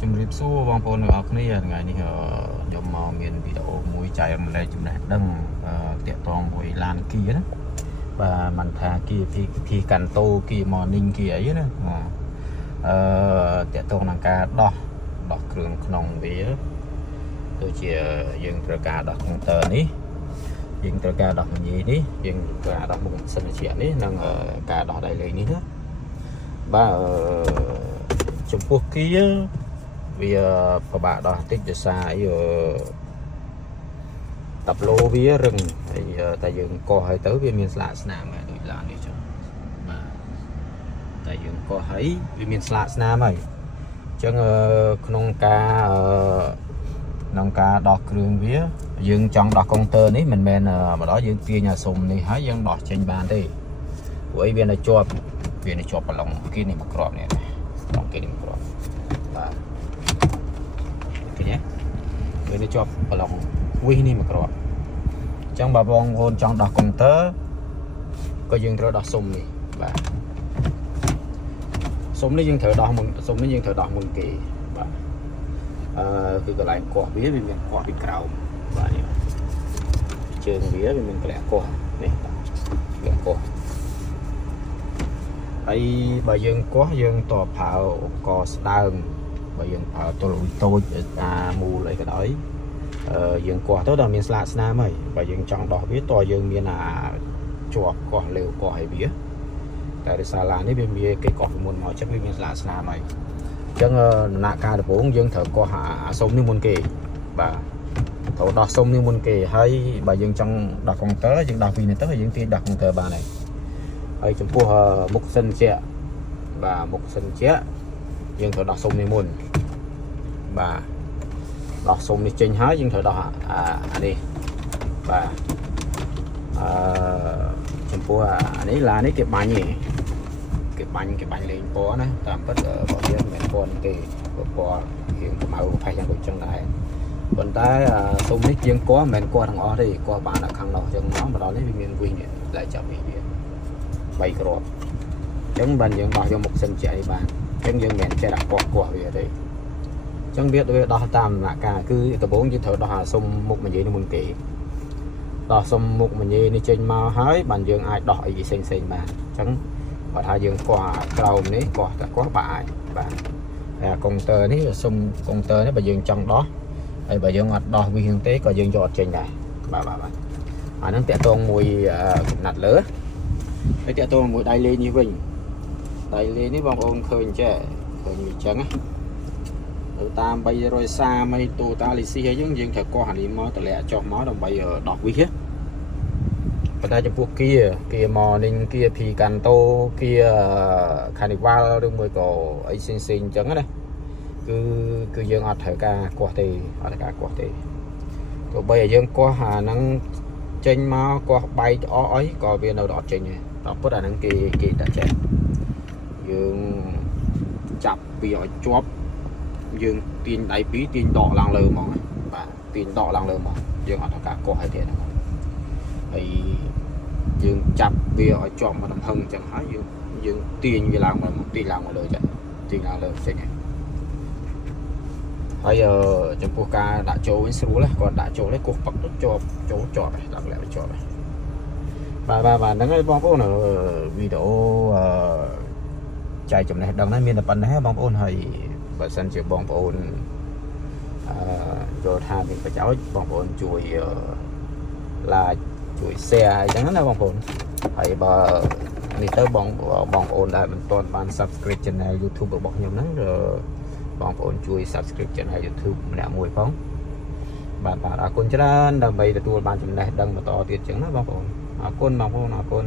ជំរាបសួរបងប្អូនទាំងអស់គ្នាថ្ងៃនេះខ្ញុំមកមានវីដេអូមួយចែករំលែកចំណេះដឹងតាក់ទងមួយឡានគីណាបាទមិនថាគីពីកាន់តូគី morning គីអីណាតាក់ទងនឹងការដោះគ្រឿងក្នុងវាដូចជាយើងត្រូវការដោះ counter នេះយើងត្រូវការដោះមញីនេះយើងត្រូវការដោះមុខសិនជានេះនិងការដោះដៃលេងនេះណាបាទចំពោះគីវាពិបាកដោះបន្តិចដោយសារអីតាប់ឡូវារឹងហើយតែយើងកោះឲ្យទៅវាមានស្លាកស្នាមដូចឡាននេះចឹងបាទតែយើងកោះឲ្យវាមានស្លាកស្នាមហើយអញ្ចឹងក្នុងការដោះគ្រឿងវាយើងចង់ដោះកុងទ័រនេះមិនមែនម្ដងយើងទាញអាសុំនេះហើយយើងដោះចេញបានទេព្រោះអីវានៅជាប់ប្រឡងគីនេះមកក្របនេះប្រឡងគីនេះមកក្របបាទឃើញទេវានៅជាប់ប្រឡងវិសនេះមកក្របអញ្ចឹងបើបងប្អូនចង់ដោះកុងទ័រក៏យើងត្រូវដោះសុំនេះបាទសុំនេះយើងត្រូវដោះមុនគេបាទគឺកន្លែងកោះវាមានកោះពីក្រោមបាទនេះជើងវាមានកន្លែងកោះនេះវាកោះហើយបើយើងកោះយើងតបប្រើឧបករណ៍ស្ដើងបើយើងប្រើទល់តូចមូលអីក៏ដោយយើងកោះទៅដល់មានស្លាកស្នាមហើយបើយើងចង់ដោះវាតើយើងមានជាប់កោះលើកោះឲ្យវាតែដោយសារឡាននេះវាមានគេកោះពីមុនមកចឹងវាមានស្លាកស្នាមហើយអញ្ចឹងដំណាក់កាលដំបូងយើងត្រូវកោះអាសុំនេះមុនគេបាទត្រូវដោះសុំនេះមុនគេហើយបើយើងចង់ដោះកុងទ័រយើងដោះពីនេះទៅហើយយើងទាញដោះកុងទ័របានហើយចំពោះមុខសិនជាបាទមុខសិនជាយើងត្រូវដោះសុំនេះមុនបាទដោះសុំនេះចេញហើយយើងត្រូវដោះអានេះបាទចំពោះអានេះឡាននេះគេបាញ់លេងពណ៌ណាតាមពិតបើវាមិនមែនពណ៌ទេពណ៌រៀងខ្មៅផេះយ៉ាងដូចចឹងដែរប៉ុន្តែសុំនេះជាងគោះមិនមែនគោះទាំងអស់ទេគោះបានដល់ខាងនោះចឹងមកដល់នេះវាមានវិញតែចាប់វា3គ្រាប់អញ្ចឹងបានយើងដោះយកមុខសិនជាអីបានអញ្ចឹងយើងមិនមែនចេះដាក់គោះវាទេអញ្ចឹងវាដោះតាមដំណាក់កាលគឺដំបូងយើងត្រូវដោះសុំមុខមញីនេះមុនគេដោះសុំមុខមញីនេះចេញមកហើយបានយើងអាចដោះអីផ្សេងបានអញ្ចឹងបើថាយើងកោះក្រោមនេះកោះបាទបាទហើយកុងទ័រនេះសុំកុងទ័រនេះបើយើងចង់ដោះហើយបើយើងអត់ដោះវាទេក៏យើងយកអត់ចេញដែរបាទអាហ្នឹងតាក់ទងមួយកំណាត់លើហើយតាក់ទងមួយដៃលេងនេះវិញដៃលេងនេះបងប្អូនឃើញចេះឃើញវាចឹងទៅតាម330មីតូតាលីស៊ីហើយយើងត្រូវកោះអានេះមកតម្លាក់ចុះមកដើម្បីដោះវាប៉ុន្តែចំពោះគៀ morning គៀ P កាន់តូគៀ carnival ឬមួយក៏អីផ្សេងអញ្ចឹងណាគឺយើងអត់ត្រូវការកោះទេទោះបីឲ្យយើងកោះអាហ្នឹងចេញមកកោះបែកអស់អីក៏វានៅអត់ចេញដែរដល់ពុតអាហ្នឹងគេដាក់ចេះយើងចាប់វាឲ្យជាប់យើងទាញដៃពីរទាញដកឡើងលើហ្មងបាទទាញដកឡើងលើហ្មងយើងអត់ត្រូវការកោះឲ្យទេហ្នឹងហើយយើងចាប់វាឲ្យជាប់មកដំហឹងអញ្ចឹងហើយយើងទាញវាឡើងមកលើចាទាញឡើងលើចេញហើយចំពោះការដាក់ចូលវិញស្រួលណាគាត់ដាក់ចូលនេះគោះប៉ឹកទៅជាប់ដាក់លាក់វាជាប់បាទហ្នឹងហើយបងប្អូនវីដេអូចែកចំណេះដឹងហ្នឹងមានតែប៉ុណ្ណេះបងប្អូនហើយបើសិនជាបងប្អូនយល់ថាមានប្រយោជន៍បងប្អូនជួយ like ជួយ share អញ្ចឹងណាបងប្អូនហើយបើនេះទៅបងប្អូនដែលមិនទាន់បាន subscribe channel YouTube របស់ខ្ញុំហ្នឹងបងប្អូនជួយ subscribe channel YouTube ម្នាក់មួយផងបាទអរគុណច្រើនដើម្បីទទួលបានចំណេះដឹងបន្តទៀតអញ្ចឹងណាបងប្អូនអរគុណបងប្អូនអរគុណ